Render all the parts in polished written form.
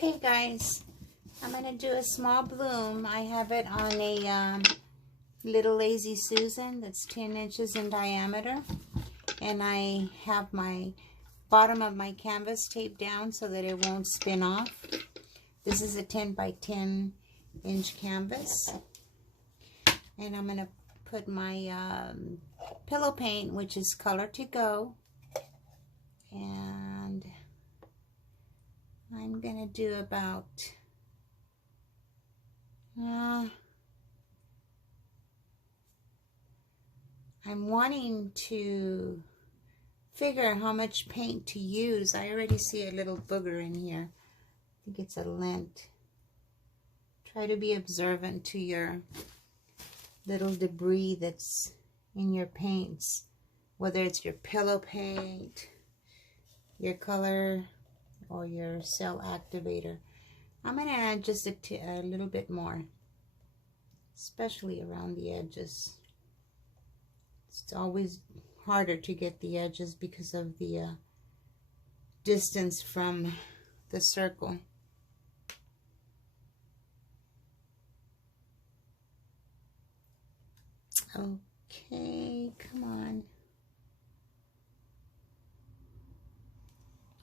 Okay guys, I'm going to do a small bloom. I have it on a little Lazy Susan that's 10 inches in diameter. And I have my bottom of my canvas taped down so that it won't spin off. This is a 10 by 10 inch canvas. And I'm going to put my pillow paint, which is Color to Go. And I'm going to do about I'm wanting to figure how much paint to use. I already see a little booger in here. I think it's a lint. Try to be observant to your little debris that's in your paints, whether it's your pillow paint, your color, or your cell activator. I'm going to add just a little bit more, especially around the edges. It's always harder to get the edges because of the distance from the circle. Okay, come on.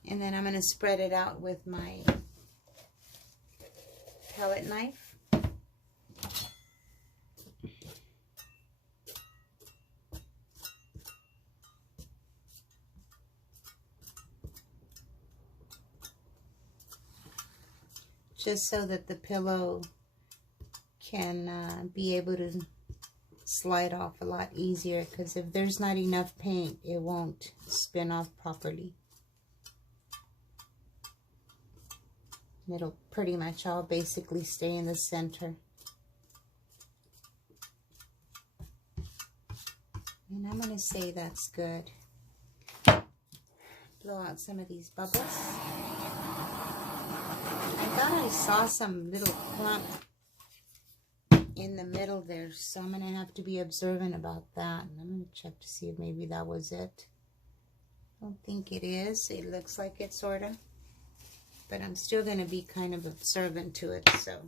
And then I'm going to spread it out with my palette knife. Just so that the pillow can be able to slide off a lot easier, because if there's not enough paint, it won't spin off properly. It'll pretty much all basically stay in the center. And I'm going to say that's good. Blow out some of these bubbles. I thought I saw some little clump in the middle there, so I'm going to have to be observant about that. And I'm going to check to see if maybe that was it. I don't think it is. It looks like it, sort of. But I'm still going to be kind of observant to it. So,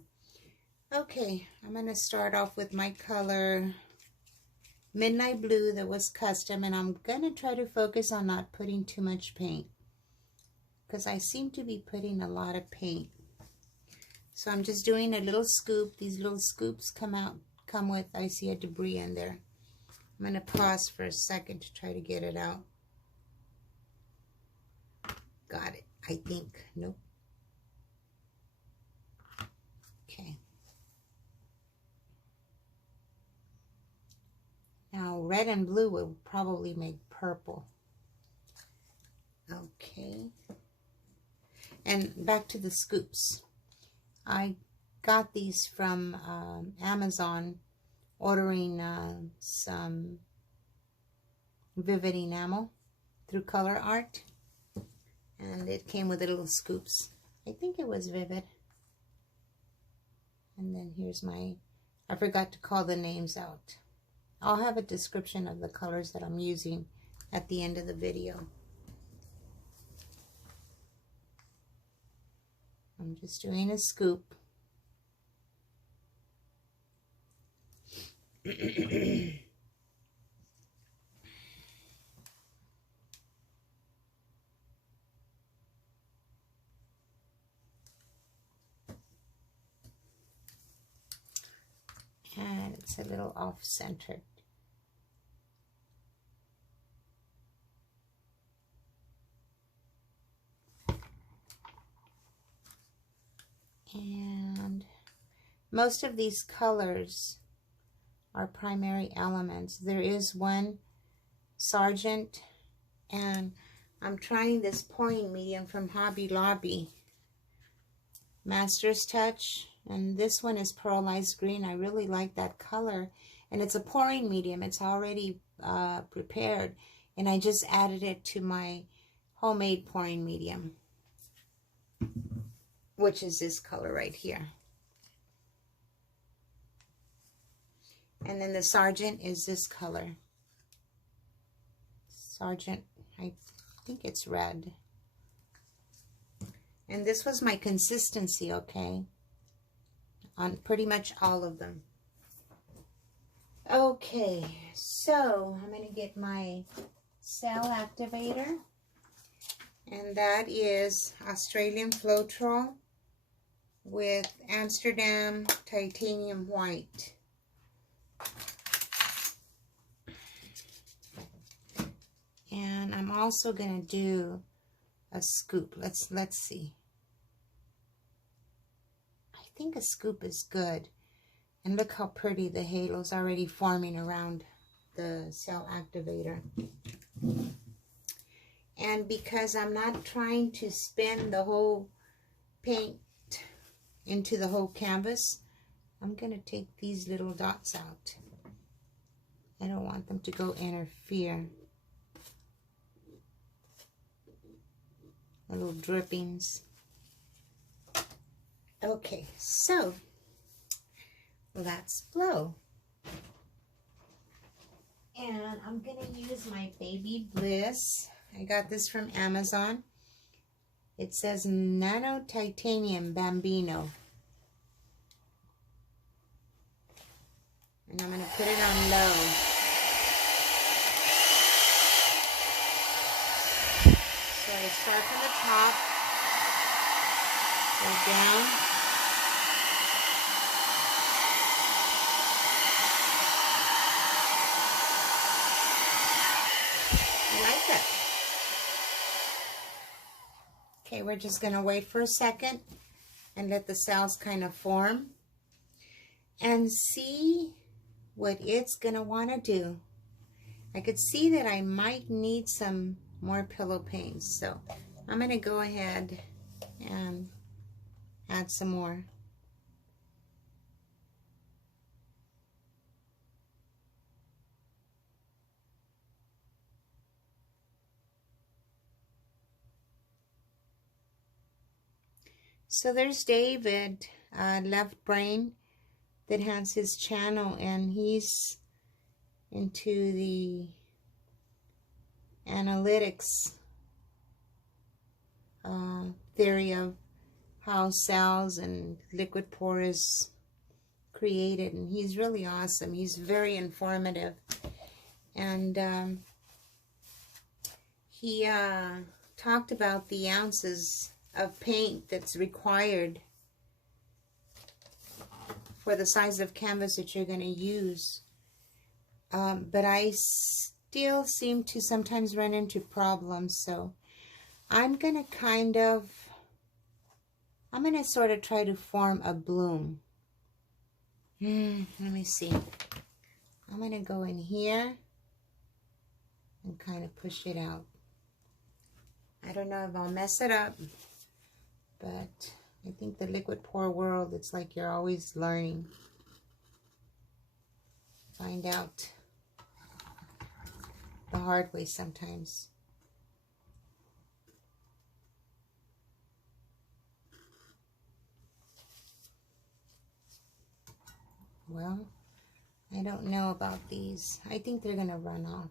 okay, I'm going to start off with my color Midnight Blue that was custom. And I'm going to try to focus on not putting too much paint, because I seem to be putting a lot of paint. So I'm just doing a little scoop. These little scoops come with, I see a debris in there. I'm going to pause for a second to try to get it out. Got it, I think. Nope. Okay. Now red and blue will probably make purple. Okay. And back to the scoops. I got these from Amazon, ordering some Vivid Enamel through Color Art. And it came with little scoops. I think it was Vivid. And then here's my, I forgot to call the names out. I'll have a description of the colors that I'm using at the end of the video. I'm just doing a scoop. And it's a little off-centered. And most of these colors are primary elements. There is one Sargent, and I'm trying this pouring medium from Hobby Lobby, Master's Touch, and this one is Pearlized Green. I really like that color, and it's a pouring medium. It's already prepared, and I just added it to my homemade pouring medium, which is this color right here. And then the Sargent is this color. Sargent, I think it's red. And this was my consistency, okay, on pretty much all of them. Okay, so I'm going to get my cell activator, and that is Australian Floetrol with Amsterdam Titanium White. And I'm also going to do a scoop. Let's see. I think a scoop is good. And look how pretty the halo's already forming around the cell activator. And because I'm not trying to spin the whole paint into the whole canvas, I'm going to take these little dots out. I don't want them to go interfere. Little drippings. Okay, so let's blow. And I'm going to use my Baby Bliss. I got this from Amazon. It says Nano Titanium Bambino. And I'm going to put it on low. So I start from the top, go down. Okay, we're just going to wait for a second and let the cells kind of form and see what it's going to want to do. I could see that I might need some more pillow paints, so I'm going to go ahead and add some more. So there's David, Left Brain, that has his channel, and he's into the analytics theory of how cells and liquid pore is created, and he's really awesome. He's very informative, and he talked about the ounces of paint that's required for the size of canvas that you're going to use. But I still seem to sometimes run into problems, so I'm going to sort of try to form a bloom. Let me see. I'm going to go in here and kind of push it out. I don't know if I'll mess it up, but I think the liquid pore world, it's like you're always learning. Find out the hard way sometimes. Well, I don't know about these. I think they're going to run off.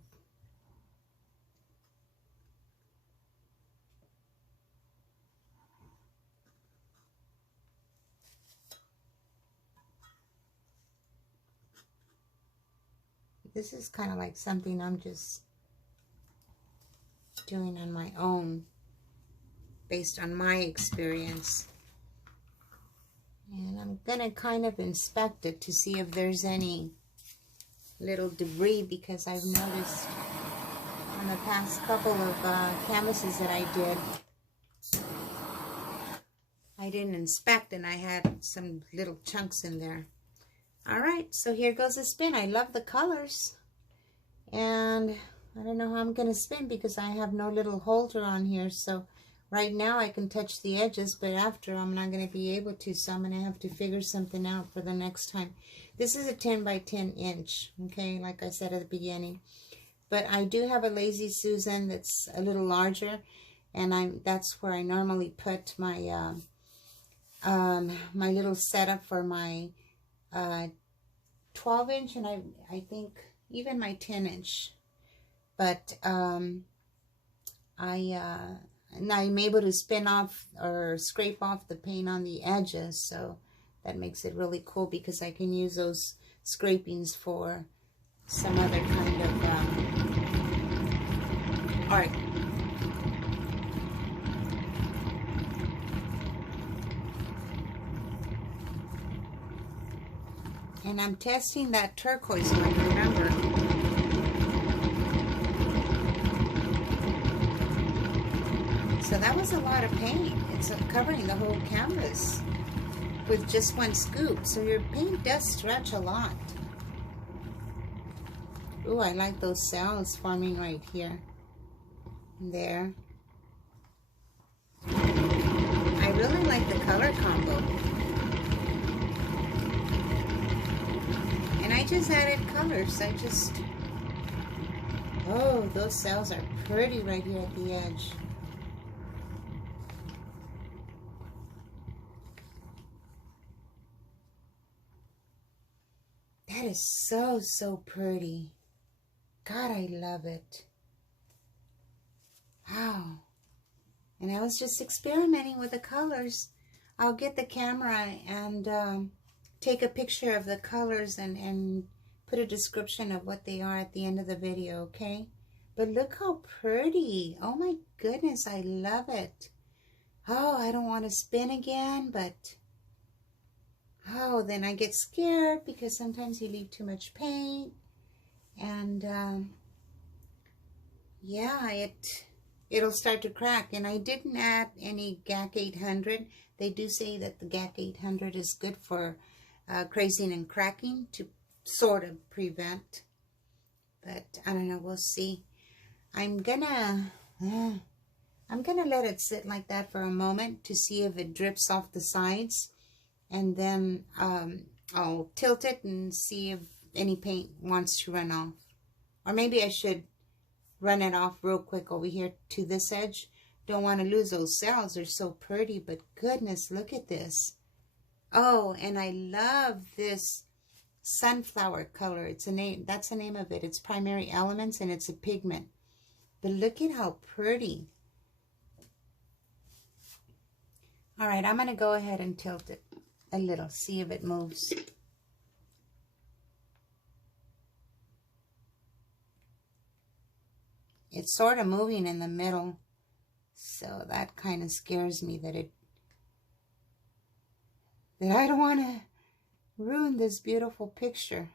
This is kind of like something I'm just doing on my own, based on my experience. And I'm going to kind of inspect it to see if there's any little debris, because I've noticed on the past couple of canvases that I didn't inspect, and I had some little chunks in there. All right, so here goes the spin. I love the colors, and I don't know how I'm going to spin because I have no little holder on here. So right now I can touch the edges, but after I'm not going to be able to, so I'm going to have to figure something out for the next time. This is a 10 by 10 inch, okay, like I said at the beginning. But I do have a Lazy Susan that's a little larger, and that's where I normally put my my little setup for my 12 inch, and I think even my 10 inch. But I now I'm able to spin off or scrape off the paint on the edges, so that makes it really cool because I can use those scrapings for some other kind of art. And I'm testing that turquoise one, remember. So that was a lot of paint. It's covering the whole canvas with just one scoop. So your paint does stretch a lot. Ooh, I like those cells forming right here. There. I really like the color combo. And I just added colors. Oh, those cells are pretty right here at the edge. That is so, so pretty. God, I love it. Wow. And I was just experimenting with the colors. I'll get the camera and take a picture of the colors and put a description of what they are at the end of the video, okay? But look how pretty. Oh my goodness, I love it. Oh, I don't want to spin again, but oh, then I get scared because sometimes you leave too much paint. And yeah, it'll start to crack. And I didn't add any GAC 800. They do say that the GAC 800 is good for crazing and cracking to sort of prevent. But I don't know, we'll see. I'm gonna let it sit like that for a moment to see if it drips off the sides. And then I'll tilt it and see if any paint wants to run off. Or maybe I should run it off real quick over here to this edge. Don't want to lose those cells. They're so pretty, but goodness, look at this. Oh, and I love this sunflower color. It's a name, that's the name of it. It's Primary Elements and it's a pigment. But look at how pretty. All right, I'm going to go ahead and tilt it a little, see if it moves. It's sort of moving in the middle, so that kind of scares me that I don't want to ruin this beautiful picture.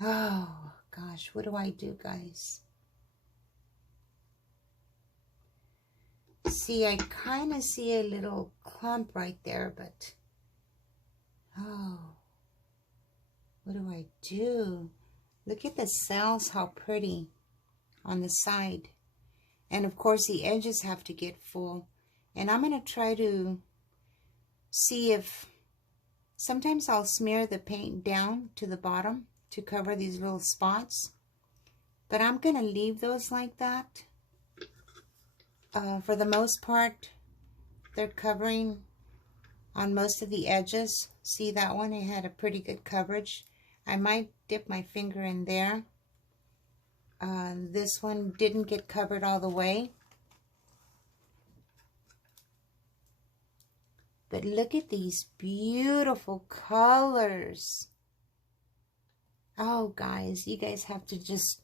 Oh gosh, what do I do, guys? See, I kind of see a little clump right there, but oh, what do I do? Look at the cells, how pretty on the side. And of course the edges have to get full. And I'm going to try to see if, sometimes I'll smear the paint down to the bottom to cover these little spots. But I'm going to leave those like that. For the most part, they're covering on most of the edges. See that one? It had a pretty good coverage. I might dip my finger in there. This one didn't get covered all the way. But look at these beautiful colors. Oh, guys, you guys have to just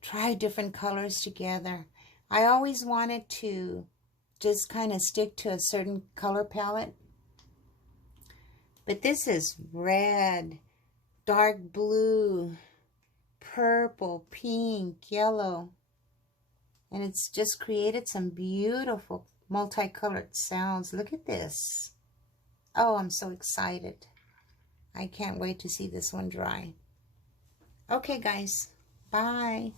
try different colors together. I always wanted to just kind of stick to a certain color palette. But this is red, dark blue, purple, pink, yellow. And it's just created some beautiful multicolored sounds. Look at this. Oh, I'm so excited. I can't wait to see this one dry. Okay, guys. Bye.